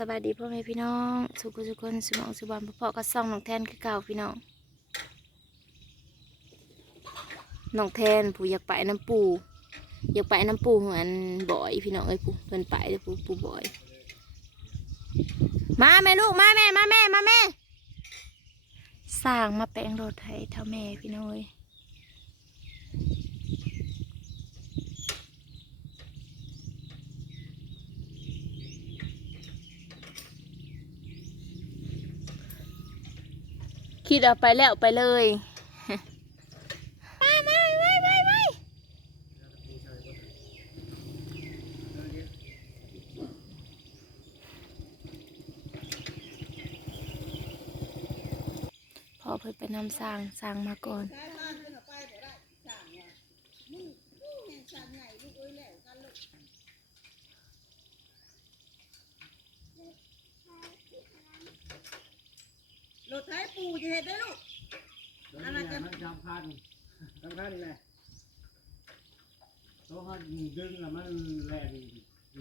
สวัสดีพ่อแม่พี่น้อง สุขุสุขคนสมองสุบอลพ่อๆก็ส่องน้องแทนคือเก่าพี่น้องน้องแทนผู้อยากไปน้ำปู อยากไปน้ำปูเหมือนบ่อยพี่น้องเอ้ยปูเพิ่นไปเด้อปูปูบ่อย มาแม่ลูกมาแม่มาแม่มาแม่สร้างมาแปลงรถให้เท่าแม่พี่น้องเอ้ย คิดเอาไปแล้วไปเลยมามาไม่ไม่ไม่พอเพิ่นไปนำสร้างสร้างมาก่อน รถไถปูจะเห็ดได้ลูกอันนั้นมันสำคัญสำคัญเลยตัวเขาดึงแล้วมันแรง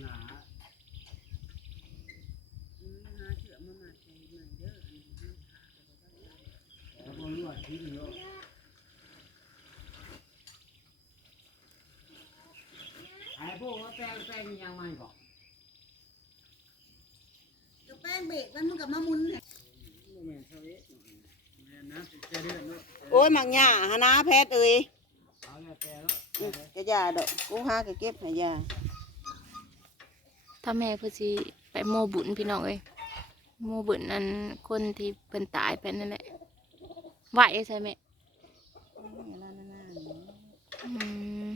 หนาอืมหาเสือมาหมัดใจใหม่เด้ออันนี้มันขาดไปแล้วแล้วก็ลวดทิ้งเยอะไอ้พวกว่าแป้งแป้งยังไม่บอกก็แป้งเบรกมันมันกับมะมุนเนี่ย แม่เท่านี้แม่นะจะเดือด เนาะโอ้ยมังหญ้าหานาแพทย์เอ้ยเอาแล้วแต่แล้วอืมจะยาดอกกูหาก็เก็บให้ยาถ้าแม่เพื่อสิไปโมบุญพี่น้องเอ้ยโมบุญนั้นคนที่เพิ่นตายไปนั่นแหละไหวใช่ไหมอืม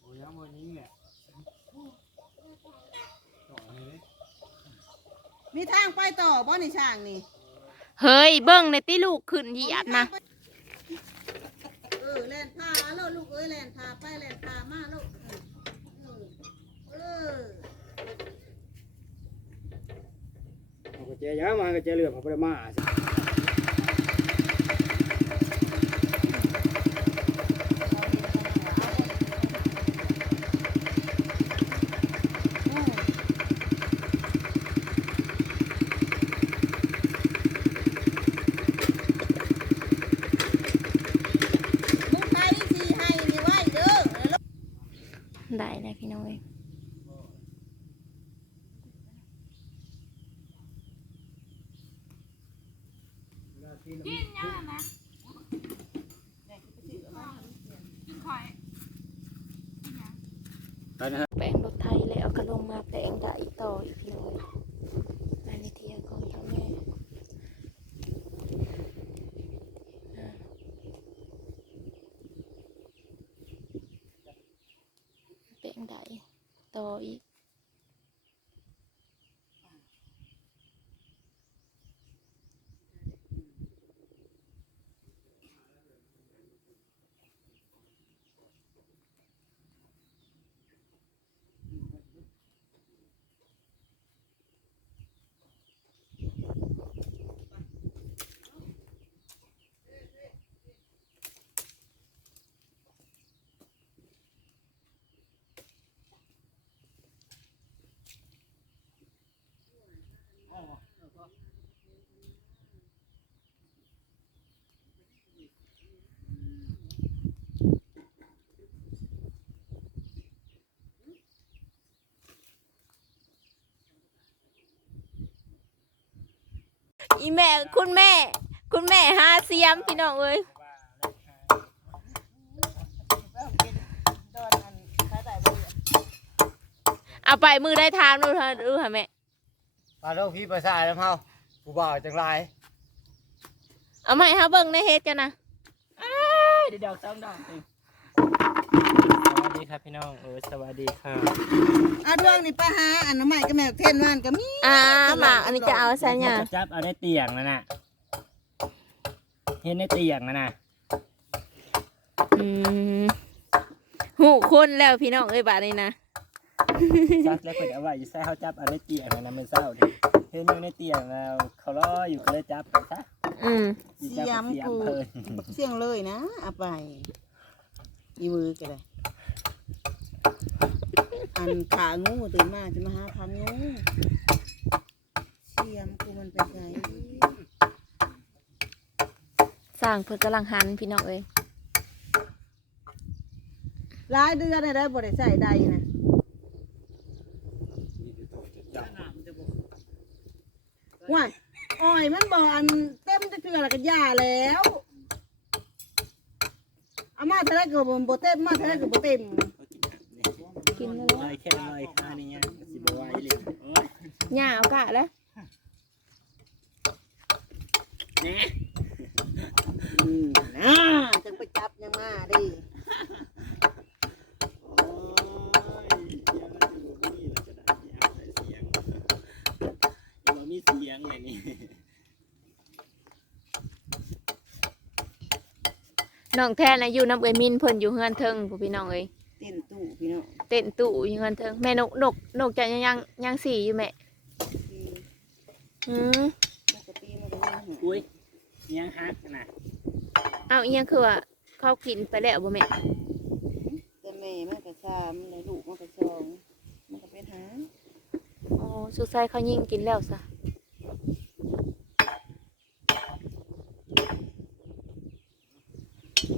โอ้ยวันนี้แหละต่อเลยมีทางไปต่อบ่ในช่างนี่ เฮ้ยเบิ้งในตีลูกขึ้นเหยียดนะเออแลนพาแล้วลูกเอ้ยแลนพาไปแลนพามาลูกเออเออเอากระเจี๊ยบมากระเจี๊ยเหลือมเอาไปมาสิ ลูกไทยสีให้นี่ไว้เด้อแล้ว ได้นะพี่น้องเอ้ย ไปนะครับ แปลงรถไทยแล้วก็ลงมาแปลงได้ต่ออีกพี่น้องเอ้ยในเทียของพ่อแม่อ่าแปลงได้ ต่อ อีกอีแม่คุณแม่ คุณแม่หาเสียมพี่น้องเอ้ยโดนอันใช้ได้บ่เอาไปมือได้ทางดูเถอะดูค่ะแม่ปลาโรคพี่ประสาทแล้วเฮาผู้บ่าวจังไรเอามาให้เขาเบิ่งในเฮ็ดกันนะเดี๋ยวดอกสองดอกเองสวัส ดีครับพี่น้องเออสวัสดีครับเอาดวงนี่ไปหาอันน้ำใหม่ก็แม่เทนวานก็มีอ่าหมากอันนี้จะเอาใส่เนี่ยจะจับเอาในเตียงนั่นน่ะเห็นในเตียงนั่นน่ะอืมหูคนแล้วพี่น้องเอ้ยบาดนี้นะจับแล้วเพิ่นเอาไว้อยู่ใส่เขาจับเอาในเตียงนั่นน่ะมันเศร้าดิเห็นอยู่ในเตียงแล้วเขารออยู่ก็เลยจับไปซะอืมสิจับไปเสียมเพิ่นเสี่ยงเลยนะเอาไปอีมือก็ได้เอาอันขางูตื่นมาจะมาหาพันงูเสียมกูมันไปไหนสร้างเพิ่นกำลังหันพี่น้องเอ้ยหลายเดือนได้ได้บ่ได้ใส่ใดนะว้ายอ้อยมันบอกอันเต็มจะเกลือแล้วก็ย่าแล้วเอามาเท่าไรก็บ่บ่เต็มมาเท่าไรก็บ่เต็ม กินมาลแล้วอยแค่ลอยค่านี่ยังสิบไหวเลยโอ้ยหญ้าเอากะแล้วแหน่อืมนะจังไปจับยังมาดิโอ้ยเดี๋ยวเราจะบอกนี่เราจะได้เอาแต่เสียงเรามีเสียงเลยนี่น้องแท้น่ะอยู่น้ำเอ้ยมินเพิ่นอยู่เฮือนเทิงผู้พี่น้องเอ้ยเต้นตู้พี่น้อง เต้นตู้อยู่เฮือนเทิงแม่นกนกนกจะยังยังยังสีอยู่แม่ที่อืมปกติมันก็ยังหาอุ้ยยังฮักนะเอาอีหยังคือว่าเขากินไปแล้วบ่แม่แต่แม่มันก็ชามแล้วลูกมันก็ชองมันก็เป็นหาอ๋อสุดท้ายเขายิงกินแล้วซะ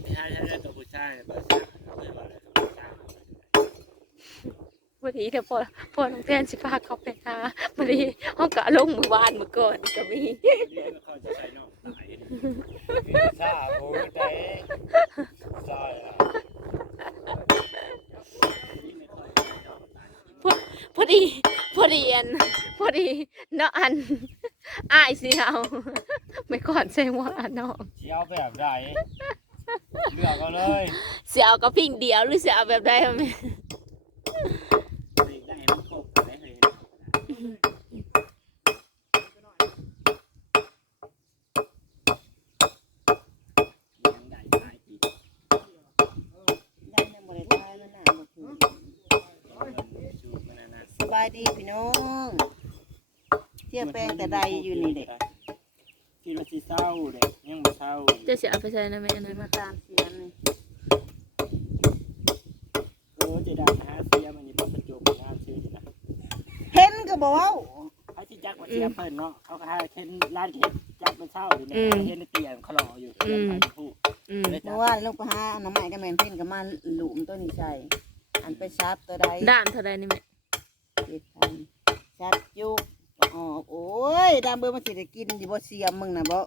ไม่ใช่ใช่ได้ตัวผู้ชายเบอร์สามเบอร์อะไรตัวผู้ชาย พอดีเดี๋ยวพอพอน้องแทนสิพาเขาไปหาพอดีเฮาก็ลงมือวานมื้อก่อนก็มีเดี๋ยวเขาจะใส่นอกตายซาโอ้ใจซาอะพอดีพอดีอันพอดีเนาะอันอ้ายสิเอาไม่ก่อนใช่ว่าน้องสิเอาแบบใดเลือกเอาเลยสิเอากับพิงเดียวหรือสิเอาแบบใดแม่ ได้มันครบได้เลยยังได้ตายอีก ได้ในบริษัทแล้วนะบ่คือ ชูมันนะ สบายดีพี่น้อง เที่ยวแปลงแต่ใดอยู่นี่เด็กคิดว่าสิเศร้าเด็กยังบ่เศร้าจะสิเอาไปใส่นะแม่อันเลนั้ยนมาตามเสียงนี่เออจะได้หาเสียมันนี่บ่ประจบงานชื่อนะเห็นก็บอกว่าไอ้ที่จักว่าเสียเพิ่นเนาะเขาก็หาเห็นร้านเฮ็ดจักมันเศร้าดิเนี่ยเห็นในเตียงเขารออยู่เตียงไปผู้อืมเลยจัเมื่บอวานลูกไปหาน้ำใหม่กับแมนเพ่นก็มาหลุมตัวนี้ใส่อันไปซับตัวใดด้านเท่าใดนี่แม่ เจ็ดพันซับจุกอ๋อโอ้ย ดามเบอร์มันสิได้กินดิบ่เสียมมึงนะบ่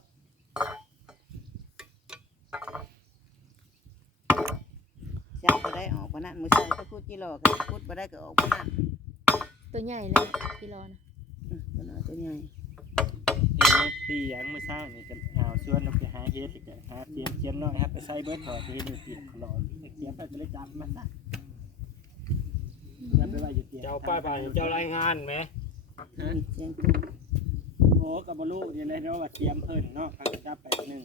ซับบ่ได้ออกบ่นั่นมื้อเช้าก็พูดจิหลอกก็พูดบ่ได้ก็ออกบ่นั่นตัวใหญ่เลยพี่รอนะอืมตัวน้อยตัวใหญ่เห็นในเตียงมื้อเช้านี่กันเอาส่วนนกไปหาเฮ็ดอีกหาเตียงเจียมน้อยครับไปใส่เบิดถอดเฮ็ดอยู่เตียงเขารออยู่เตียงไปก็เลยจับมาซะจับไปไว้อยู่เตียงเจ้าป้ายผ่านเจ้ารายงานไหม มีเสียงตุ้ม โอ้กับบลูนี่เลยเนาะว่าเตรียมเพิ่นเนาะเขาจะจับไปหนึ่ง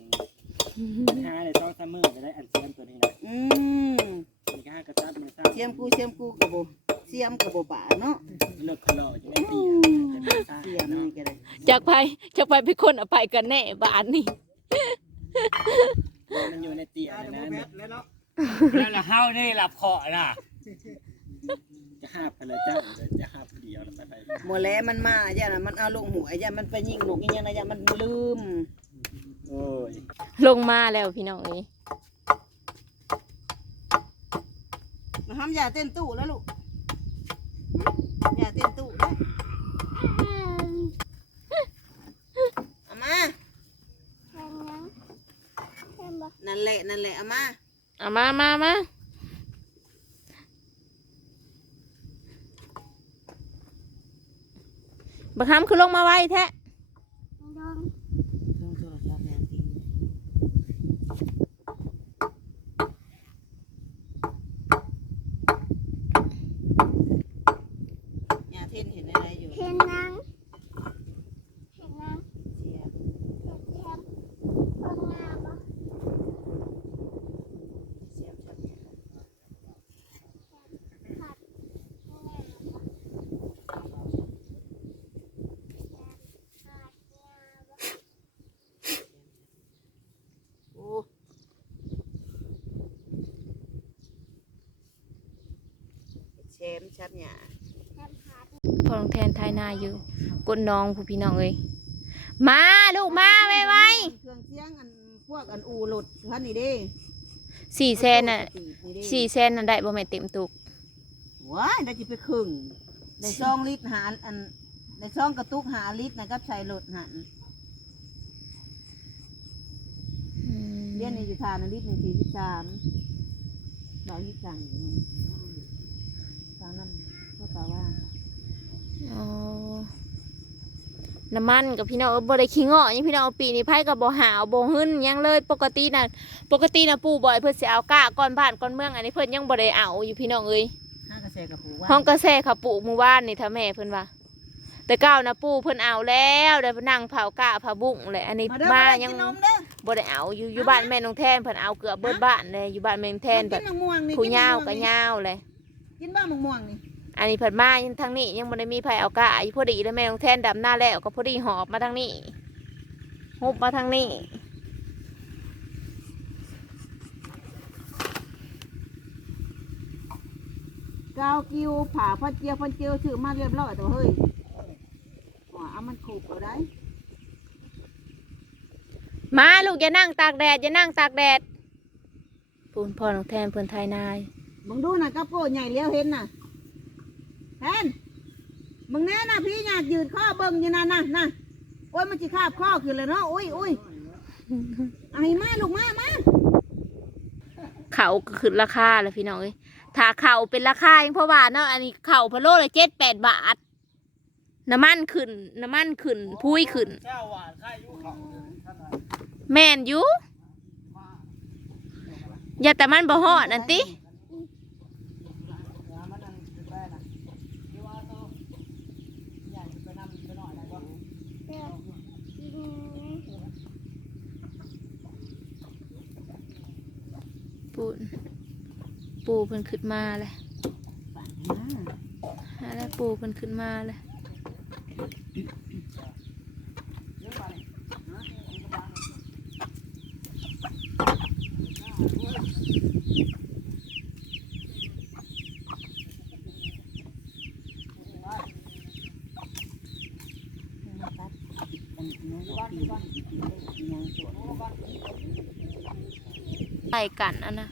ปัญหาเลยต้องซัมเมอร์จะได้อันเสียมตัวนี้นะอืมมีก็ห้ากระจับมือซ้เสียมกูเสียมกูก็บ่เสียมก็บ่บาดเนาะำเลิกคลอจะได้ตีเสียมนี่ก็ได้จากไปจากไปเป็นคนเอาไปกันแน่บ้านนี่มันอยู่ในเตียงนะแล้วละเฮานี่หลับเคาะน่ะจะห้าพันเลยเจ้าจะห้า เดียวแล้วไปหมดแล้วมันมาอย่าน่ะมันเอาลงหัวอย่ามันไปยิงนกอีหยังนะอย่ามันลืมโอ้ยลงมาแล้วพี่น้องเอ้ยมาทำอย่าเต้นตู้แล้วลูกอย่าเต้นตู้แล้วเอามานั่นแหละนั่นแหละเอามาเอามามามา บักคำคือลงมาไว้แท้เครื่องโทรศัพท์แรงจริงอย่าเต้นเห็นอะไรอยู่ เห็นนางเห็นนาง เสีย เห็นเห็นคนงามปะ เสียบชัด ผัดงามปะผัดงามปะ โอ้แช มชัดหยาแทนพาดพอลองแทนทายนาอยู่กดน้องผู้พี่น้องเอ้ยมาลูกมาไวไวเครื่องเสียงอันพวกอันอูหลุดท่านนี่เด้ๆสี่แสนน่ะนี่เด้สี่แสนน่ะได้บ่แม่นเต็มตุกว้ายได้จิไปครึ่งในซองลิตรหาอันในซองกระตุกหาลิตรนะครับใส่รถหันอืมเรียนในอยู่ทานลิตรหนึ่งสี่สิบสามบาลิตรสั่งอยู่นี่ ทางนั้นก็กล่าวว่าอ๋อน้ำมันกับพี่น้องเออบ่ได้ขี้เงาะหยังพี่น้องปีนี้ไผก็บ่หาวบ่หึ้นหยังเลยปกติน่ะปกติน่ะปู่บ่อยเพิ่นสิเอาก้าก่อนบ้านก่อนเมืองอันนี้เพิ่นยังบ่ได้เอาอยู่พี่น้องเอ้ยห้ากระแสกระปูว่าห้องกระแสเขาปลูกหมู่บ้านนี่ถ้าแม่เพิ่นว่าแต่เก้านะปู่เพิ่นเอาแล้วได้นั่งเผากะเผาบุ้งเลยอันนี้มาเด้อมามายังกินนมเด้อบ่ได้เอาอยู่อยู่บ้านแม่น้องแทนเพิ่นเอาเกือบเบิดบ้านเลยอยู่บ้านแม่น้องแทนกิเพิ่นนมะม่วงนี่ผู้กินมะยาวม่งก็นี่ยาวเลย กินบ้ามะม่วงนี่อันนี้เพิ่นมายังทางนี้ยังบ่ได้มีไผเอากะอยู่พอดีแล้วแม่น้องแทนดำหน้าแล้วก็พอดีหอบมาทางนี้ฮุบมาทางนี้กาวกิวผ่าพันเจียวพันเจียวซื้อมาเรียบร้อยแต่ว่าเฮ้ยว่าเอามันขู่ก็ได้มาลูกอย่านั่งตากแดดอย่านั่งตากแดดปูนพ่อน้องแทนเพิ่นทายนาย มึงดูนะกระโปรงใหญ่เลี้ยวเห็นน่ะแทนมึงแน่นะพี่อยากยืดข้อเบิ่งอยู่นะน่ะนะโอ้ยมันจะคาบข้อขึ้นเลยเนาะโอ้ยโอ้ยไอ้มาลูกมามาเขาก็ขึ้นราคาแล้วพี่น้องเอ้ยถ้าเข่าเป็นราคายังเพราะว่าเนาะอันนี้เข่าพะโลละเจ็ดแปดบาทน้ำมันขึ้นน้ำมันขึ้นพุ้ยขึ้นเจ้าหวานไข่ยุเขาท่านไหนแม่นอยู่อย่าแต่มันบ่ฮอดนั่นติ เด้อกิน ปูนปูเพิ่นขึ้นมาเลยอะไรปูเพิ่นขึ้นมาเลย ใส่กันอันนะ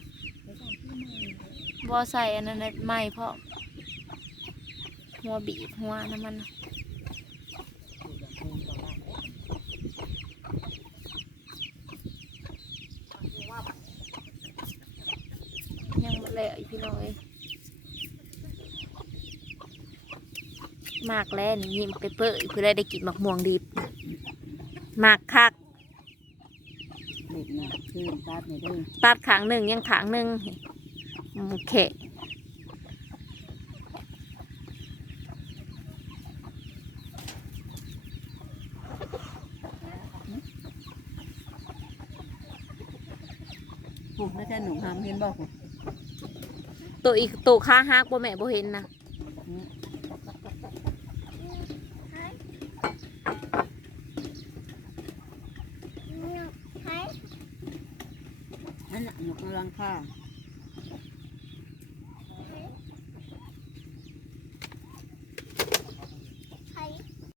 บ่ใส่อันนั้นไม่เพราะหัวบีบหัวน้ำมันยังบ่แล้วอีพี่น้อยมากแล้วนี่ยิ้มไปเปื่อยเพื่อได้กินหมักม่วงดิบมากคัก เด็กน่ะคืนตัดนี่เด้อตัดขางหนึ่งยังขางหนึ่งโอเคผูกไม่ใช่หนุ่มหามเห็นบ่ผูกตัวอีกตัวค้าฮักบ่แม่บ่เห็นนะ ใ